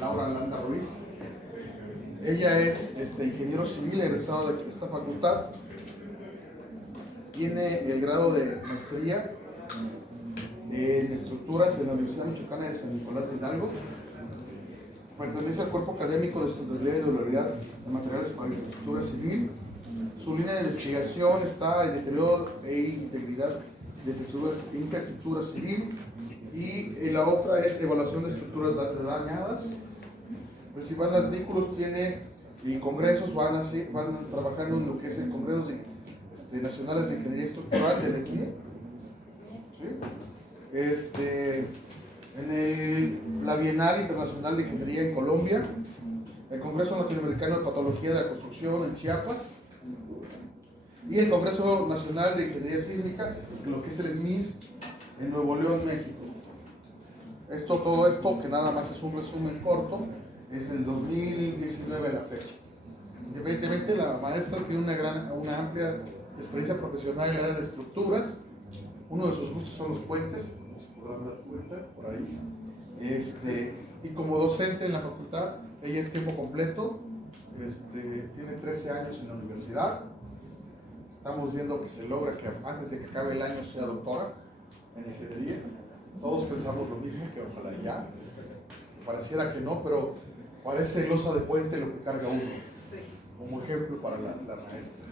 Laura Landa Ruiz. Ella es ingeniero civil egresado de esta facultad. Tiene el grado de maestría en estructuras en la Universidad Michoacana de San Nicolás de Hidalgo. Pertenece al cuerpo académico de sustentabilidad y durabilidad de materiales para infraestructura civil. Su línea de investigación está en deterioro e integridad de infraestructura civil, y la otra es evaluación de estructuras dañadas. Principales artículos tiene y congresos, van trabajando en lo que es el Congreso Nacionales de Ingeniería Estructural del SNI. ¿Sí? La Bienal Internacional de Ingeniería en Colombia, el Congreso Latinoamericano de Patología de la Construcción en Chiapas, y el Congreso Nacional de Ingeniería Sísmica, lo que es el SMIS, en Nuevo León, México. Todo esto, que nada más es un resumen corto, es del 2019 a la fecha. Independientemente, la maestra tiene una amplia experiencia profesional en el área de estructuras. Uno de sus gustos son los puentes, nos podrán dar cuenta por ahí. Y como docente en la facultad, ella es tiempo completo, tiene 13 años en la universidad. Estamos viendo que se logra que antes de que acabe el año sea doctora en ingeniería. Todos pensamos lo mismo, que ojalá ya. Pareciera que no, pero parece losa de puente lo que carga uno. Sí. Como ejemplo para la maestra.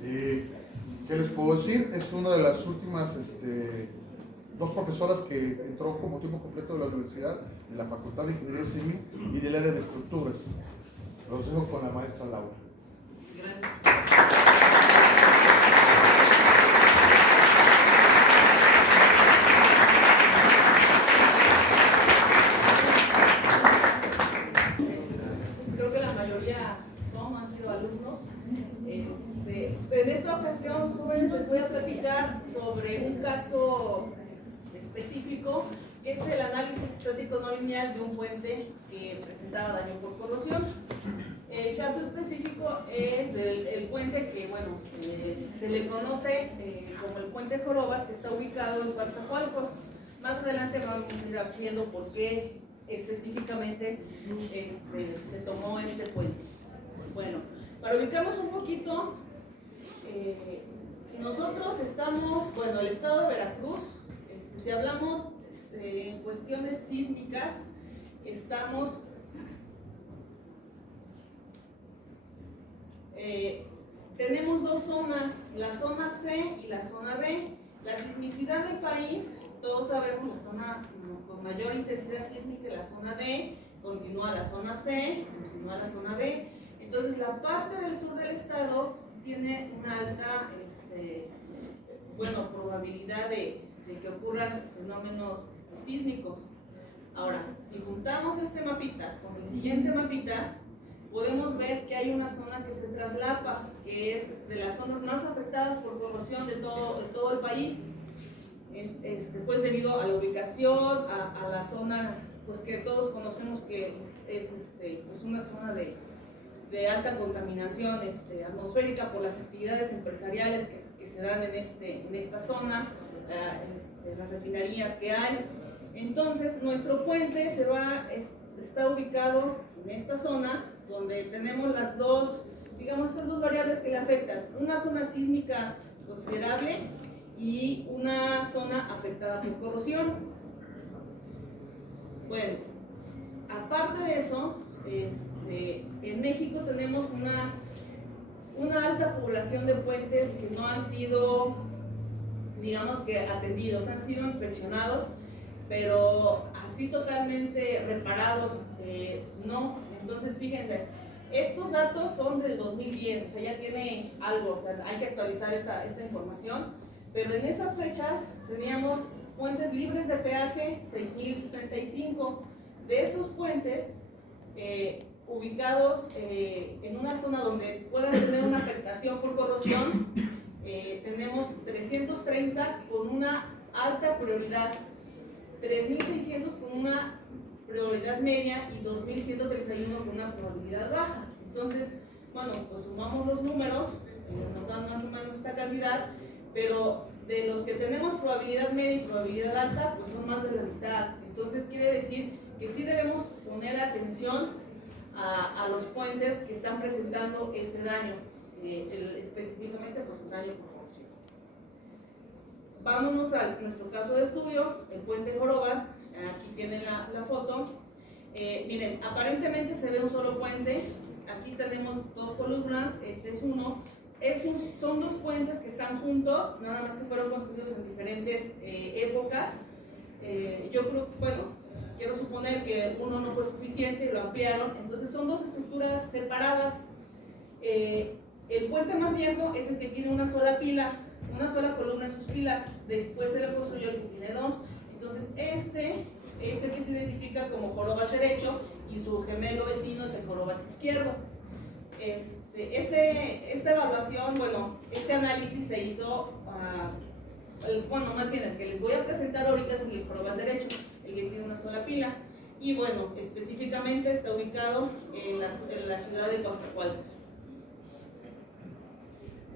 ¿Qué les puedo decir? Es una de las últimas dos profesoras que entró como tiempo completo de la universidad, de la Facultad de Ingeniería Civil y del área de estructuras. Los dejo con la maestra Laura. Gracias. En esta ocasión, jóvenes, les voy a platicar sobre un caso específico, que es el análisis estático no lineal de un puente que presentaba daño por corrosión. El caso específico es del puente que, bueno, se le conoce como el puente Jorobas, que está ubicado en Coatzacoalcos. Más adelante vamos a ir viendo por qué específicamente se tomó este puente. Bueno, para ubicarnos un poquito, nosotros estamos, el estado de Veracruz, si hablamos en cuestiones sísmicas, tenemos dos zonas, la zona C y la zona B. La sismicidad del país, todos sabemos, la zona con mayor intensidad sísmica es la zona B, continúa la zona C, continúa la zona B. Entonces, la parte del sur del estado tiene una alta probabilidad de que ocurran fenómenos sísmicos. Ahora, si juntamos este mapita con el siguiente mapita, podemos ver que hay una zona que se traslapa, que es de las zonas más afectadas por corrosión de todo el país, pues debido a la ubicación, a la zona pues que todos conocemos que es pues una zona de alta contaminación atmosférica por las actividades empresariales que se dan en esta zona, las refinerías que hay. Entonces, nuestro puente está ubicado en esta zona, donde tenemos estas dos variables que le afectan: una zona sísmica considerable y una zona afectada por corrosión. Bueno, aparte de eso, en México tenemos una alta población de puentes que no han sido, digamos que atendidos, han sido inspeccionados, pero así totalmente reparados, no. Entonces, fíjense, estos datos son del 2010, o sea, ya tiene algo, o sea, hay que actualizar esta información, pero en esas fechas teníamos puentes libres de peaje 6.065. De esos puentes, ubicados en una zona donde puedan tener una afectación por corrosión, tenemos 330 con una alta prioridad, 3.600 con una prioridad media y 2.131 con una probabilidad baja. Entonces, pues sumamos los números, nos dan más o menos esta cantidad, pero de los que tenemos probabilidad media y probabilidad alta, pues son más de la mitad. Entonces quiere decir que sí debemos poner atención a los puentes que están presentando este daño, específicamente pues el daño por corrosión. Vámonos a nuestro caso de estudio, el puente Jorobas. Aquí tienen la foto. Miren, aparentemente se ve un solo puente. Aquí tenemos dos columnas, este es uno. Son dos puentes que están juntos, nada más que fueron construidos en diferentes épocas. Yo creo, bueno, quiero suponer que uno no fue suficiente y lo ampliaron, entonces son dos estructuras separadas. El puente más viejo es el que tiene una sola pila, una sola columna en sus pilas. Después se le construyó el que tiene dos. Entonces este es el que se identifica como Jorobas derecho y su gemelo vecino es el Jorobas izquierdo. Esta evaluación, bueno, este análisis se hizo, bueno, más bien el que les voy a presentar ahorita es el Jorobas derecho, el que tiene una sola pila. Y bueno, específicamente está ubicado en la ciudad de Coatzacoalcos.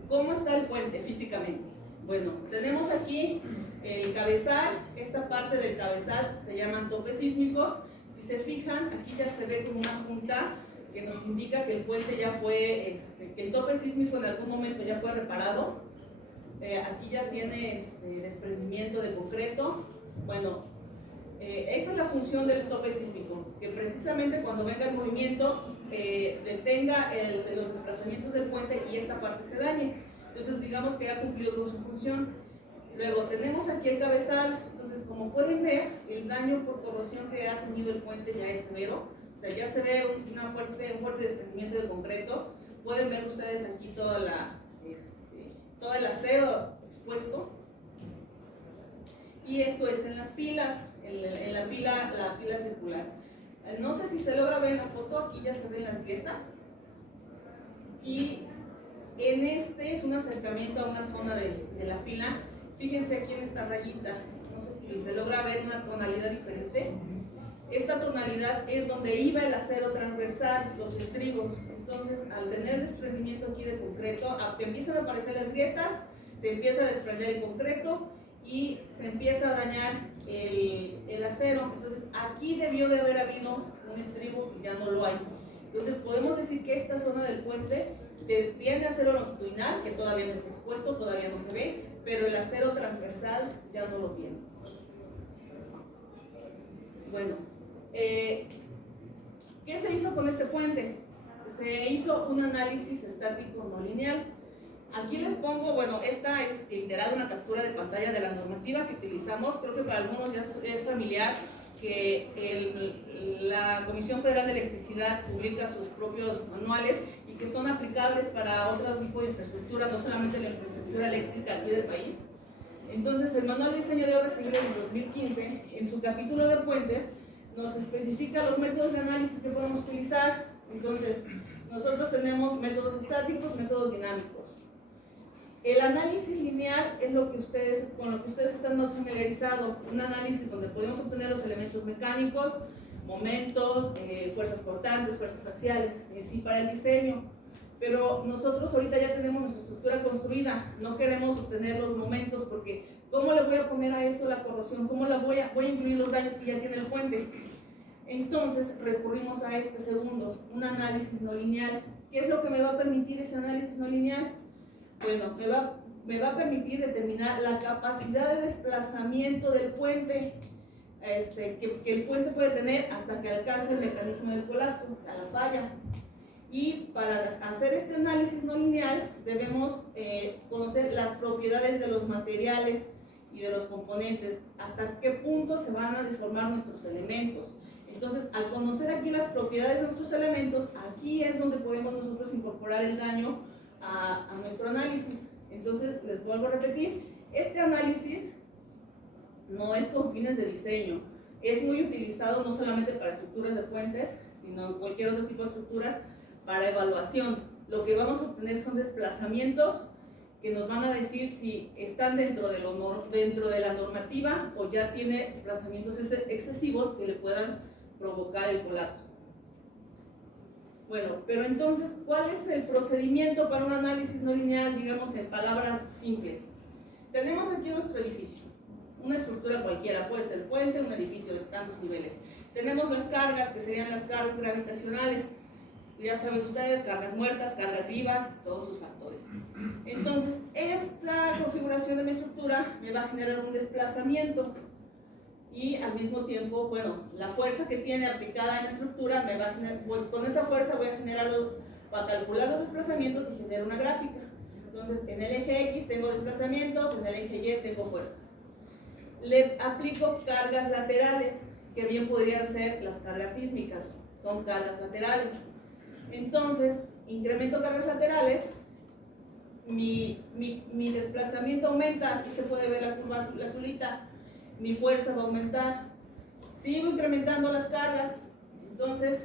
¿Cómo está el puente físicamente? Bueno, tenemos aquí el cabezal. Esta parte del cabezal se llaman topes sísmicos. Si se fijan, aquí ya se ve como una junta que nos indica que el puente ya fue, que el tope sísmico en algún momento ya fue reparado. Aquí ya tiene desprendimiento de concreto. Bueno, esa es la función del tope sísmico, que precisamente cuando venga el movimiento detenga los desplazamientos del puente y esta parte se dañe. Entonces digamos que ya cumplió con su función. Luego tenemos aquí el cabezal. Entonces, como pueden ver, el daño por corrosión que ha tenido el puente ya es severo. O sea, ya se ve un fuerte desprendimiento del concreto. Pueden ver ustedes aquí todo el acero expuesto. Y esto es en las pilas, en la pila circular. No sé si se logra ver en la foto, aquí ya se ven las grietas. Y es un acercamiento a una zona de la pila. Fíjense aquí en esta rayita, no sé si se logra ver una tonalidad diferente. Esta tonalidad es donde iba el acero transversal, los estribos. Entonces, al tener desprendimiento aquí de concreto, empiezan a aparecer las grietas, se empieza a desprender el concreto y se empieza a dañar el acero. Entonces, aquí debió de haber habido un estribo y ya no lo hay. Entonces, podemos decir que esta zona del puente tiene acero longitudinal, que todavía no está expuesto, todavía no se ve, pero el acero transversal ya no lo tiene. Bueno, ¿qué se hizo con este puente? Se hizo un análisis estático no lineal. Aquí les pongo, bueno, esta es literal una captura de pantalla de la normativa que utilizamos. Creo que para algunos ya es familiar que la Comisión Federal de Electricidad publica sus propios manuales y que son aplicables para otro tipo de infraestructura, no solamente la infraestructura eléctrica aquí del país. Entonces, el Manual de Diseño de Obras Civiles de 2015, en su capítulo de puentes, nos especifica los métodos de análisis que podemos utilizar. Entonces, nosotros tenemos métodos estáticos, métodos dinámicos. El análisis lineal es con lo que ustedes están más familiarizados, un análisis donde podemos obtener los elementos mecánicos, momentos, fuerzas cortantes, fuerzas axiales, en sí para el diseño. Pero nosotros ahorita ya tenemos nuestra estructura construida, no queremos obtener los momentos porque ¿cómo le voy a poner a eso la corrosión? ¿Cómo voy a incluir los daños que ya tiene el puente? Entonces recurrimos a este segundo, un análisis no lineal. ¿Qué es lo que me va a permitir ese análisis no lineal? Bueno, me va a permitir determinar la capacidad de desplazamiento del puente que el puente puede tener hasta que alcance el mecanismo del colapso, o sea, la falla. Y para hacer este análisis no lineal debemos conocer las propiedades de los materiales y de los componentes, hasta qué punto se van a deformar nuestros elementos. Entonces, al conocer aquí las propiedades de nuestros elementos, aquí es donde podemos nosotros incorporar el daño a nuestro análisis. Entonces, les vuelvo a repetir, este análisis no es con fines de diseño, es muy utilizado no solamente para estructuras de puentes, sino cualquier otro tipo de estructuras para evaluación. Lo que vamos a obtener son desplazamientos que nos van a decir si están dentro de la normativa o ya tiene desplazamientos excesivos que le puedan provocar el colapso. Bueno, pero entonces, ¿cuál es el procedimiento para un análisis no lineal, digamos en palabras simples? Tenemos aquí nuestro edificio, una estructura cualquiera, puede ser puente, un edificio de tantos niveles. Tenemos las cargas, que serían las cargas gravitacionales. Ya saben ustedes, cargas muertas, cargas vivas, todos sus factores. Entonces, esta configuración de mi estructura me va a generar un desplazamiento y al mismo tiempo, bueno, la fuerza que tiene aplicada en la estructura me va a generar, con esa fuerza voy a para calcular los desplazamientos y generar una gráfica. Entonces, en el eje X tengo desplazamientos, en el eje Y tengo fuerzas. Le aplico cargas laterales, que bien podrían ser las cargas sísmicas, son cargas laterales. Entonces, incremento cargas laterales, mi desplazamiento aumenta, aquí se puede ver la curva azulita, mi fuerza va a aumentar. Sigo incrementando las cargas, entonces,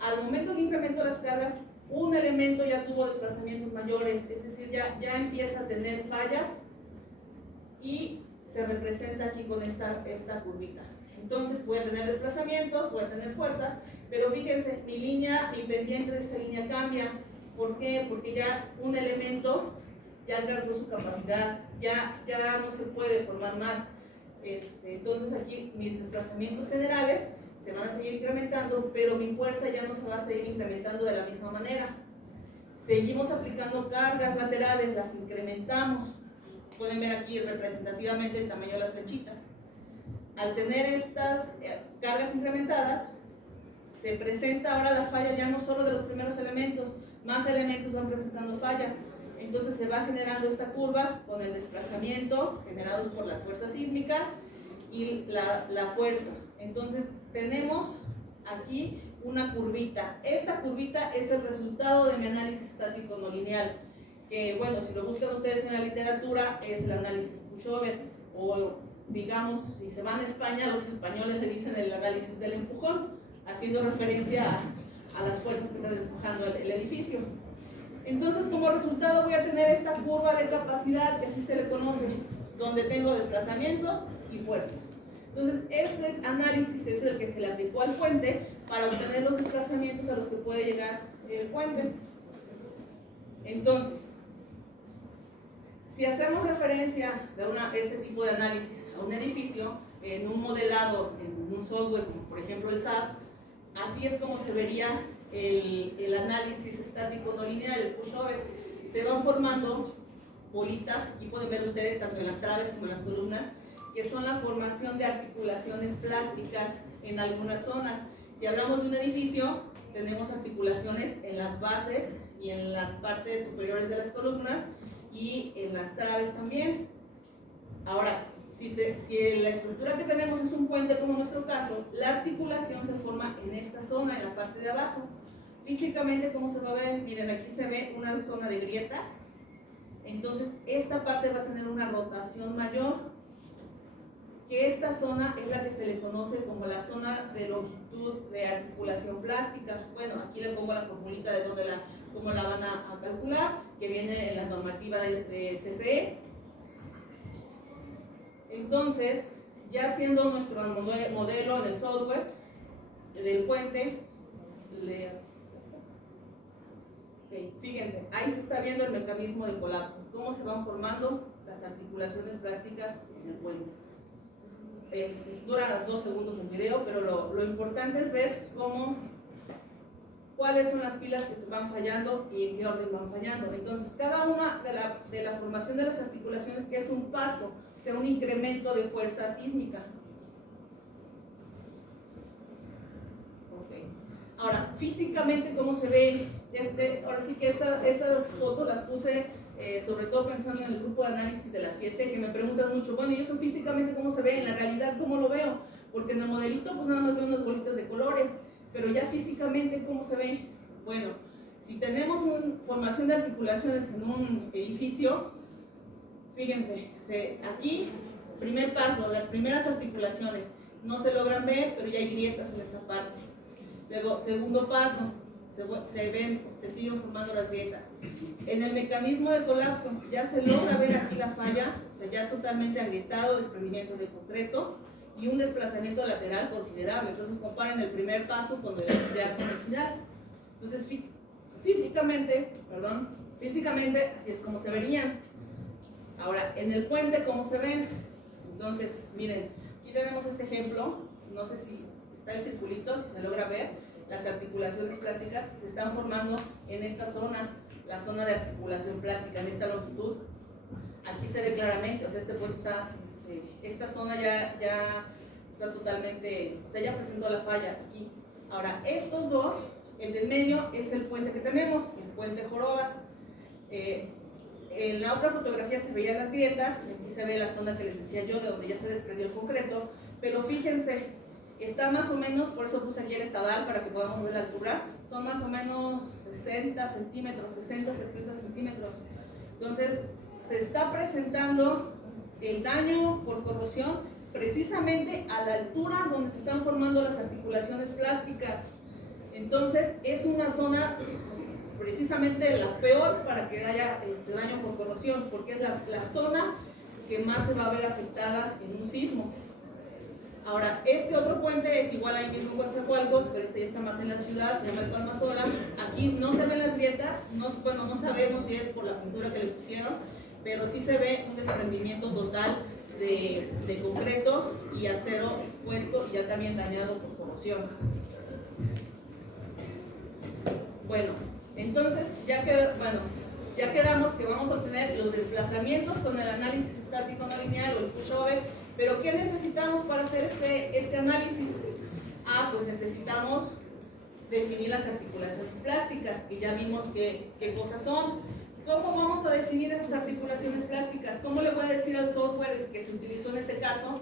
al momento que incremento las cargas, un elemento ya tuvo desplazamientos mayores, es decir, ya empieza a tener fallas y se representa aquí con esta curvita. Entonces voy a tener desplazamientos, voy a tener fuerzas, pero fíjense, mi pendiente de esta línea cambia. ¿Por qué? Porque ya un elemento ya alcanzó su capacidad, ya no se puede formar más. Entonces aquí mis desplazamientos generales se van a seguir incrementando, pero mi fuerza ya no se va a seguir incrementando de la misma manera. Seguimos aplicando cargas laterales, las incrementamos. Pueden ver aquí representativamente el tamaño de las flechitas. Al tener estas cargas incrementadas, se presenta ahora la falla ya no solo de los primeros elementos, más elementos van presentando falla. Entonces se va generando esta curva con el desplazamiento generados por las fuerzas sísmicas y la fuerza. Entonces tenemos aquí una curvita. Esta curvita es el resultado de mi análisis estático no lineal, que bueno, si lo buscan ustedes en la literatura es el análisis pushover, o digamos, si se van a España, los españoles le dicen el análisis del empujón, haciendo referencia a las fuerzas que están empujando el edificio. Entonces, como resultado voy a tener esta curva de capacidad, que así se le conoce, donde tengo desplazamientos y fuerzas. Entonces, este análisis es el que se le aplicó al puente para obtener los desplazamientos a los que puede llegar el puente. Entonces, si hacemos referencia de este tipo de análisis a un edificio, en un modelado, en un software como por ejemplo el SAP, así es como se vería el análisis estático no lineal, el pushover. Se van formando bolitas, aquí pueden ver ustedes tanto en las traves como en las columnas, que son la formación de articulaciones plásticas en algunas zonas. Si hablamos de un edificio, tenemos articulaciones en las bases y en las partes superiores de las columnas y en las traves también. Ahora, si la estructura que tenemos es un puente como en nuestro caso, la articulación se forma en esta zona, en la parte de abajo. Físicamente, ¿cómo se va a ver? Miren, aquí se ve una zona de grietas. Entonces, esta parte va a tener una rotación mayor, que esta zona es la que se le conoce como la zona de longitud de articulación plástica. Bueno, aquí le pongo la formulita de cómo la van a calcular, que viene en la normativa de CFE. Entonces, ya siendo nuestro modelo en el software del puente, fíjense, ahí se está viendo el mecanismo de colapso, cómo se van formando las articulaciones plásticas en el puente. Dura 2 segundos el video, pero lo importante es ver cuáles son las pilas que se van fallando y en qué orden van fallando. Entonces, cada una de la formación de las articulaciones es un paso, o sea, un incremento de fuerza sísmica. Okay. Ahora, físicamente, ¿cómo se ve? Ahora sí que estas fotos las puse sobre todo pensando en el grupo de análisis de las 7, que me preguntan mucho, bueno, ¿y eso físicamente cómo se ve? En la realidad, ¿cómo lo veo? Porque en el modelito pues nada más veo unas bolitas de colores, pero ya físicamente, ¿cómo se ve? Bueno, si tenemos una formación de articulaciones en un edificio, fíjense, aquí, primer paso, las primeras articulaciones no se logran ver, pero ya hay grietas en esta parte. Luego, segundo paso, se siguen formando las grietas. En el mecanismo de colapso ya se logra ver aquí la falla, o sea, ya totalmente agrietado, desprendimiento de concreto y un desplazamiento lateral considerable. Entonces comparen el primer paso con el final. Entonces físicamente así es como se verían. Ahora, en el puente, ¿cómo se ven? Entonces, miren, aquí tenemos este ejemplo, no sé si está el circulito, si se logra ver, las articulaciones plásticas se están formando en esta zona, la zona de articulación plástica, en esta longitud. Aquí se ve claramente, o sea, este puente está, esta zona ya está totalmente, o sea, ya presentó la falla aquí. Ahora, estos dos, el del medio es el puente que tenemos, el puente Jorobas. En la otra fotografía se veían las grietas, aquí se ve la zona que les decía yo, de donde ya se desprendió el concreto, pero fíjense, está más o menos, por eso puse aquí el estadal para que podamos ver la altura, son más o menos 60 centímetros, 60, 70 centímetros. Entonces, se está presentando el daño por corrosión precisamente a la altura donde se están formando las articulaciones plásticas. Entonces, es una zona precisamente la peor para que haya daño por corrosión, porque es la zona que más se va a ver afectada en un sismo. Ahora, este otro puente es igual ahí mismo en Coatzacoalcos, pero este ya está más en la ciudad, se llama el Palmasola. Aquí no se ven las grietas, no sabemos si es por la pintura que le pusieron, pero sí se ve un desprendimiento total de concreto y acero expuesto y ya también dañado por corrosión. Bueno, entonces ya quedamos que vamos a obtener los desplazamientos con el análisis estático no lineal o el pushover, pero ¿qué necesitamos para hacer este análisis? Pues necesitamos definir las articulaciones plásticas, que ya vimos qué cosas son. ¿Cómo vamos a definir esas articulaciones plásticas? ¿Cómo le voy a decir al software que se utilizó en este caso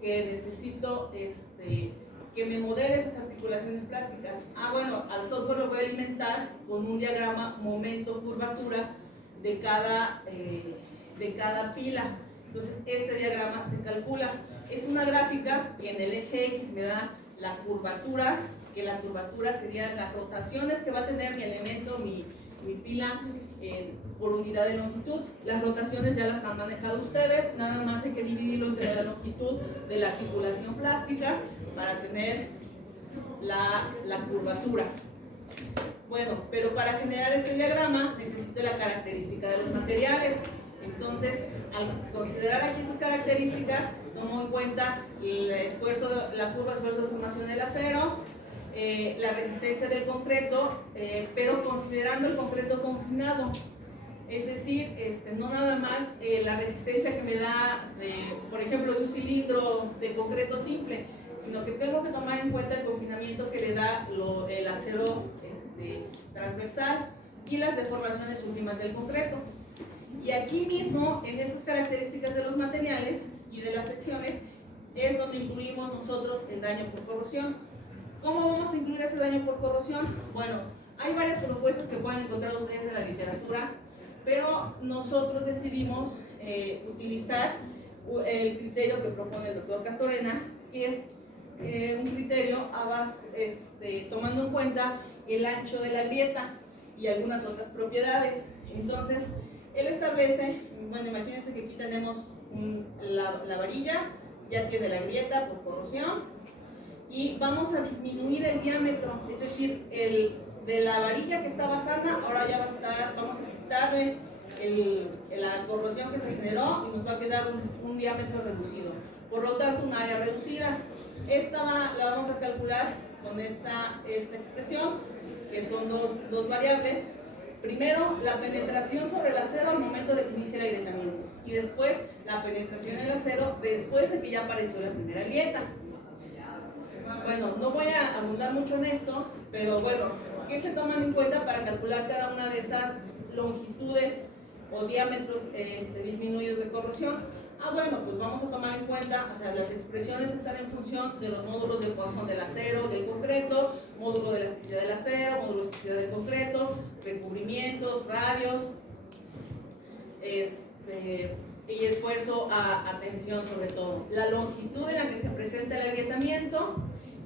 que necesito que me modele esas articulaciones plásticas? Bueno, al software lo voy a alimentar con un diagrama momento-curvatura de cada pila. Entonces, este diagrama se calcula. Es una gráfica que en el eje X me da la curvatura, que la curvatura serían las rotaciones que va a tener mi elemento, mi pila, por unidad de longitud. Las rotaciones ya las han manejado ustedes, nada más hay que dividirlo entre la longitud de la articulación plástica para tener la curvatura. Bueno, pero para generar este diagrama necesito la característica de los materiales. Entonces, al considerar aquí estas características, tomo en cuenta el esfuerzo, la curva esfuerzo de formación del acero, la resistencia del concreto, pero considerando el concreto confinado. Es decir, no nada más la resistencia que me da, por ejemplo, de un cilindro de concreto simple, sino que tengo que tomar en cuenta el confinamiento que le da el acero transversal y las deformaciones últimas del concreto. Y aquí mismo, en estas características de los materiales y de las secciones, es donde incluimos nosotros el daño por corrosión. ¿Cómo vamos a incluir ese daño por corrosión? Bueno, hay varias propuestas que pueden encontrar ustedes en la literatura, pero nosotros decidimos utilizar el criterio que propone el doctor Castorena, que es un criterio tomando en cuenta el ancho de la grieta y algunas otras propiedades. Entonces, él establece, bueno, imagínense que aquí tenemos la varilla, ya tiene la grieta por corrosión, y vamos a disminuir el diámetro, es decir, de la varilla que estaba sana, ahora ya vamos a quitarle la corrosión que se generó y nos va a quedar un diámetro reducido. Por lo tanto, un área reducida. Esta la vamos a calcular con esta expresión, que son dos variables. Primero, la penetración sobre el acero al momento de que inicia el agrietamiento, y después la penetración en el acero después de que ya apareció la primera grieta. Bueno, no voy a abundar mucho en esto, pero bueno, ¿qué se toman en cuenta para calcular cada una de esas longitudes o diámetros disminuidos de corrosión? Bueno, pues vamos a tomar en cuenta, o sea, las expresiones están en función de los módulos de Poisson del acero, del concreto, módulo de elasticidad del acero, módulo de elasticidad del concreto, recubrimientos, radios, y esfuerzo a tensión sobre todo. La longitud en la que se presenta el agrietamiento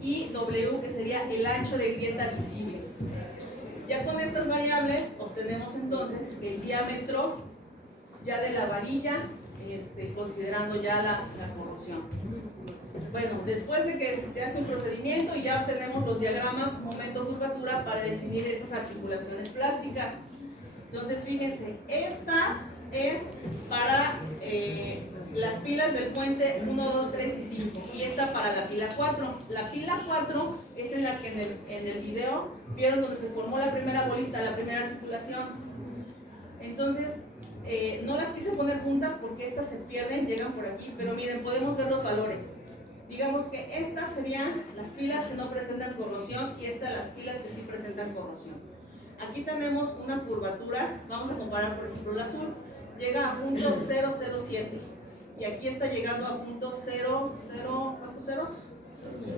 y W, que sería el ancho de grieta visible. Ya con estas variables obtenemos entonces el diámetro ya de la varilla, considerando ya la corrosión. Bueno, después de que se hace un procedimiento, ya obtenemos los diagramas momento-curvatura para definir estas articulaciones plásticas. Entonces, fíjense, estas es para las pilas del puente 1, 2, 3 y 5, y esta para la pila 4. La pila 4 es en la que en el video vieron donde se formó la primera bolita, la primera articulación. Entonces, no las quise poner juntas porque estas se pierden, llegan por aquí, pero miren, podemos ver los valores. Digamos que estas serían las pilas que no presentan corrosión y estas las pilas que sí presentan corrosión. Aquí tenemos una curvatura, vamos a comparar por ejemplo el azul, llega a punto 007 y aquí está llegando a punto 00, ¿cuántos ceros?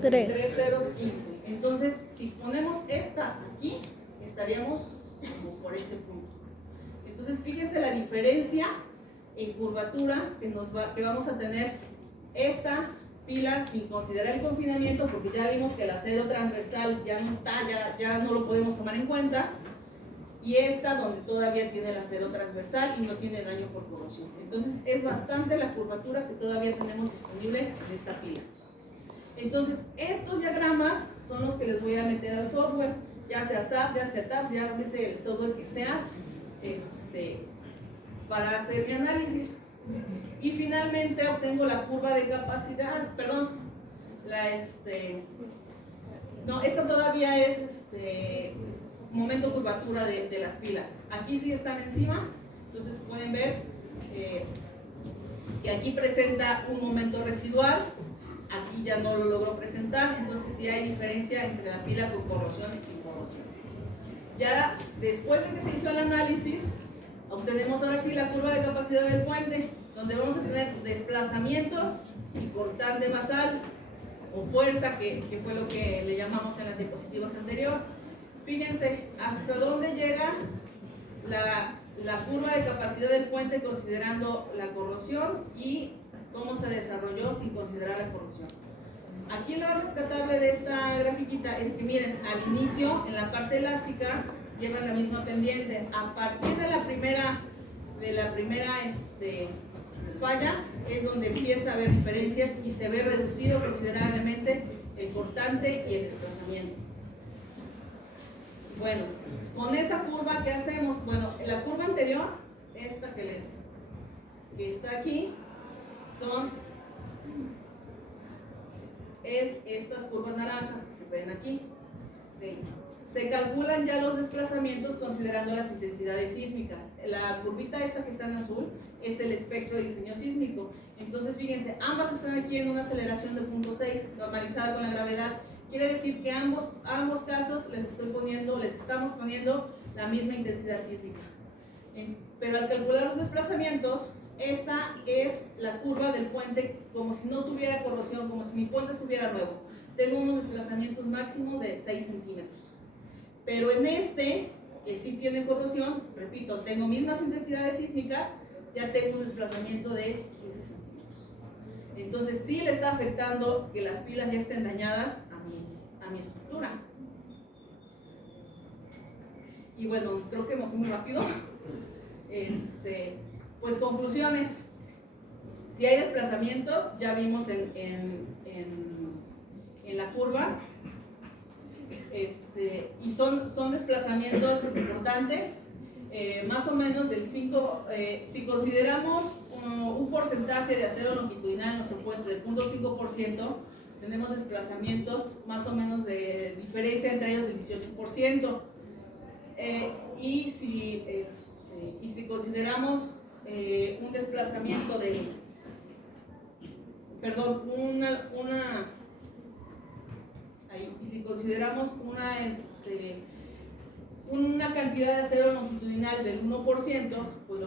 3 ceros 15. Entonces, si ponemos esta aquí, estaríamos como por este punto. Entonces, fíjense la diferencia en curvatura que vamos a tener esta pila sin considerar el confinamiento, porque ya vimos que el acero transversal ya no está, ya no lo podemos tomar en cuenta, y esta donde todavía tiene el acero transversal y no tiene daño por corrosión. Entonces es bastante la curvatura que todavía tenemos disponible en esta pila. Entonces estos diagramas son los que les voy a meter al software, ya sea SAP, ya sea TAP, ya sea el software que sea, para hacer mi análisis. Y finalmente obtengo la curva de capacidad, perdón, esta todavía es momento curvatura de las pilas. Aquí sí están encima, entonces pueden ver que aquí presenta un momento residual, aquí ya no lo logro presentar, entonces sí hay diferencia entre la pila con corrosión y sin corrosión. Ya después de que se hizo el análisis, obtenemos ahora sí la curva de capacidad del puente, donde vamos a tener desplazamientos y cortante basal o fuerza, que fue lo que le llamamos en las diapositivas anteriores. Fíjense hasta dónde llega la curva de capacidad del puente considerando la corrosión y cómo se desarrolló sin considerar la corrosión. Aquí lo rescatable de esta grafiquita es que miren, al inicio en la parte elástica llevan la misma pendiente. A partir de la primera falla es donde empieza a haber diferencias y se ve reducido considerablemente el cortante y el desplazamiento. Bueno, con esa curva, ¿qué hacemos? Bueno, en la curva anterior, esta que está aquí, es estas curvas naranjas que se ven aquí. Se calculan ya los desplazamientos considerando las intensidades sísmicas. La curvita esta que está en azul es el espectro de diseño sísmico. Entonces, fíjense, ambas están aquí en una aceleración de 0.6, normalizada con la gravedad. Quiere decir que ambos casos les estamos poniendo la misma intensidad sísmica. Pero al calcular los desplazamientos, esta es la curva del puente como si no tuviera corrosión, como si mi puente estuviera nuevo. Tengo unos desplazamientos máximos de 6 centímetros. Pero en que sí tiene corrosión, repito, tengo mismas intensidades sísmicas, ya tengo un desplazamiento de 15 centímetros. Entonces sí le está afectando que las pilas ya estén dañadas a mi estructura. Y bueno, creo que me fui muy rápido. Pues conclusiones. Si hay desplazamientos, ya vimos en la curva, y son desplazamientos importantes, más o menos del 5, si consideramos un porcentaje de acero longitudinal en nuestro puente del 0.5%, tenemos desplazamientos más o menos de diferencia entre ellos del 18%. Y si consideramos un desplazamiento y si consideramos una cantidad de acero longitudinal del 1%, pues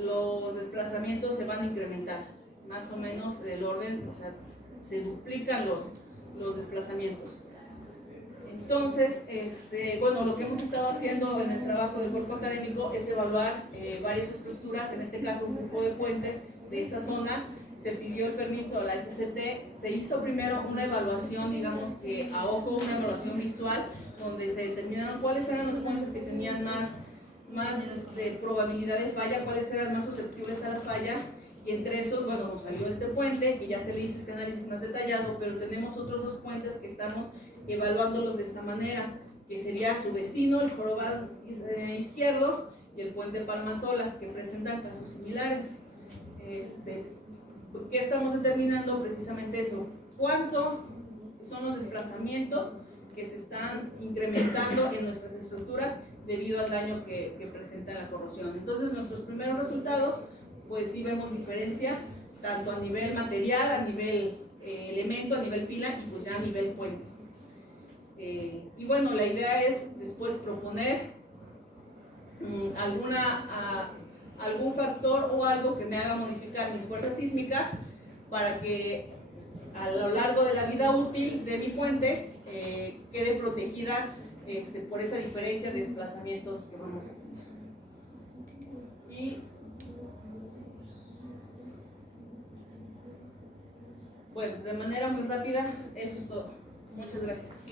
los desplazamientos se van a incrementar, más o menos del orden, o sea, se duplican los desplazamientos. Entonces, bueno, lo que hemos estado haciendo en el trabajo del cuerpo académico es evaluar varias estructuras, en este caso un grupo de puentes de esa zona. Se pidió el permiso a la SCT, se hizo primero una evaluación, digamos que a ojo, una evaluación visual, donde se determinaron cuáles eran los puentes que tenían más probabilidad de falla, cuáles eran más susceptibles a la falla, y entre esos, bueno, nos salió este puente, que ya se le hizo este análisis más detallado, pero tenemos otros dos puentes que estamos evaluándolos de esta manera, que sería su vecino, el jorobado izquierdo, y el puente Palmasola, que presentan casos similares. ¿qué estamos determinando? Precisamente eso. ¿Cuánto son los desplazamientos que se están incrementando en nuestras estructuras debido al daño que presenta la corrosión? Entonces, nuestros primeros resultados, pues sí vemos diferencia, tanto a nivel material, a nivel elemento, a nivel pila y pues ya a nivel puente. Y bueno, la idea es después proponer algún factor o algo que me haga modificar mis fuerzas sísmicas para que a lo largo de la vida útil de mi puente quede protegida por esa diferencia de desplazamientos que vamos a tener. Y bueno, de manera muy rápida, eso es todo. Muchas gracias.